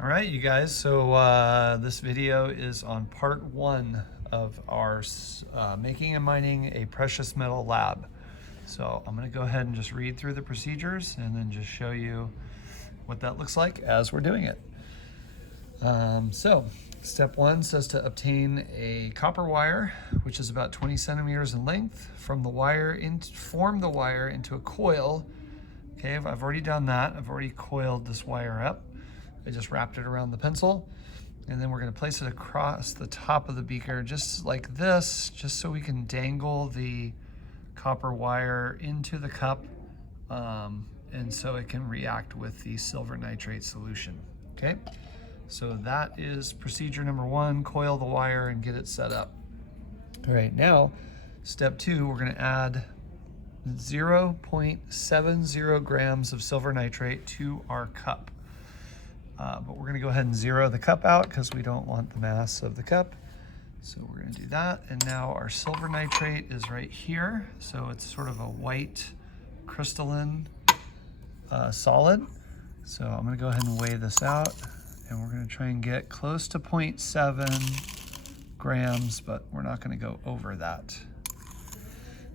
All right, you guys, so this video is on part one of our making and mining a precious metal lab. So I'm going to go ahead and just read through the procedures and then just show you what that looks like as we're doing it. So step one says to obtain a copper wire, which is about 20 centimeters in length, from the wire form the wire into a coil. Okay, I've already done that. I've already coiled this wire up. I just wrapped it around the pencil, and then we're going to place it across the top of the beaker just like this, just so we can dangle the copper wire into the cup, and so it can react with the silver nitrate solution. Okay, so that is procedure number one: coil the wire and get it set up. All right, now step two, we're going to add 0.70 grams of silver nitrate to our cup. But we're going to go ahead and zero the cup out because we don't want the mass of the cup. So we're going to do that. And now our silver nitrate is right here. So it's sort of a white crystalline solid. So I'm going to go ahead and weigh this out. And we're going to try and get close to 0.7 grams, but we're not going to go over that.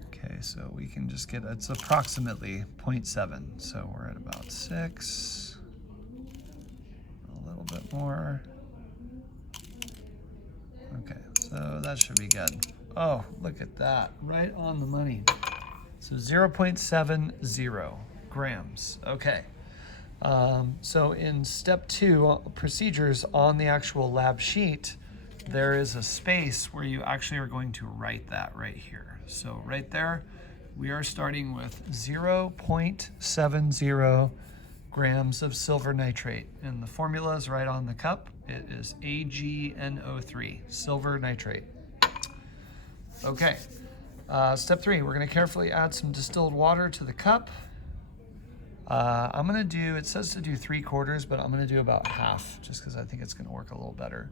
Okay, so we can just get, it's approximately 0.7. So we're at about 6. A little bit more. Okay, so that should be good. Oh, look at that, right on the money. So 0.70 grams, okay. So in step two, procedures on the actual lab sheet, there is a space where you actually are going to write that right here. So right there, we are starting with 0.70 grams of silver nitrate, and the formula is right on the cup. It is AgNO3, silver nitrate. Okay, step three, we're going to carefully add some distilled water to the cup. I'm going to do, it says to do 3/4, but I'm going to do about half just because I think it's going to work a little better.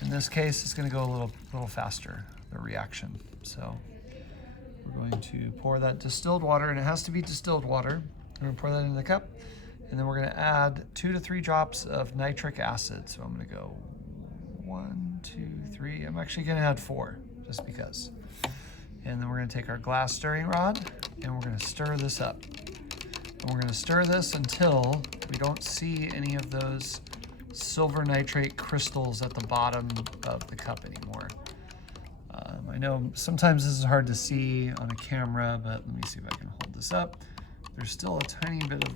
In this case, it's going to go a little faster, the reaction. So we're going to pour that distilled water, and it has to be distilled water. We're going to pour that into the cup, and then we're going to add 2 to 3 drops of nitric acid. So I'm going to go 1, 2, 3. I'm actually going to add 4 just because. And then we're going to take our glass stirring rod, and we're going to stir this up. And we're going to stir this until we don't see any of those silver nitrate crystals at the bottom of the cup anymore. I know sometimes this is hard to see on a camera, but let me see if I can hold this up. There's still a tiny bit of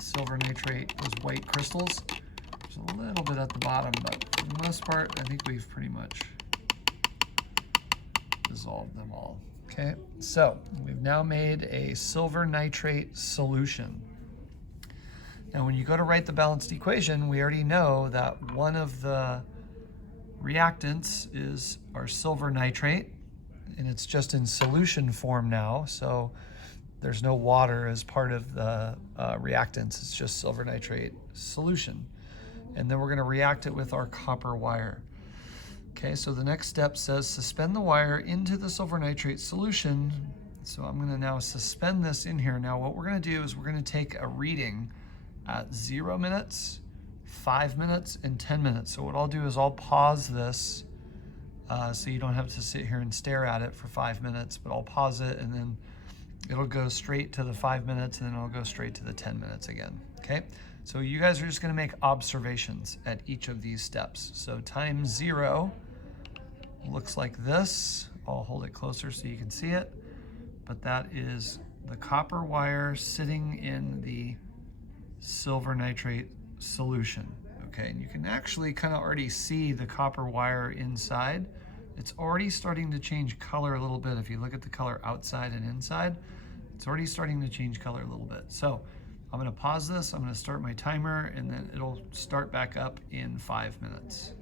silver nitrate, those white crystals. There's a little bit at the bottom, but for the most part, I think we've pretty much dissolved them all. Okay, so we've now made a silver nitrate solution. Now, when you go to write the balanced equation, we already know that one of the reactants is our silver nitrate, and it's just in solution form now. So there's no water as part of the reactants. It's just silver nitrate solution. And then we're going to react it with our copper wire. Okay, so the next step says suspend the wire into the silver nitrate solution. So I'm going to now suspend this in here. Now what we're going to do is we're going to take a reading at 0 minutes, 5 minutes, and 10 minutes. So what I'll do is I'll pause this so you don't have to sit here and stare at it for 5 minutes, but I'll pause it, and then it'll go straight to the 5 minutes, and then it'll go straight to the 10 minutes again, okay? So you guys are just gonna make observations at each of these steps. So time 0 looks like this. I'll hold it closer so you can see it, but that is the copper wire sitting in the silver nitrate solution, okay? And you can actually kind of already see the copper wire inside. It's already starting to change color a little bit. If you look at the color outside and inside, it's already starting to change color a little bit. So I'm going to pause this, I'm going to start my timer, and then it'll start back up in 5 minutes.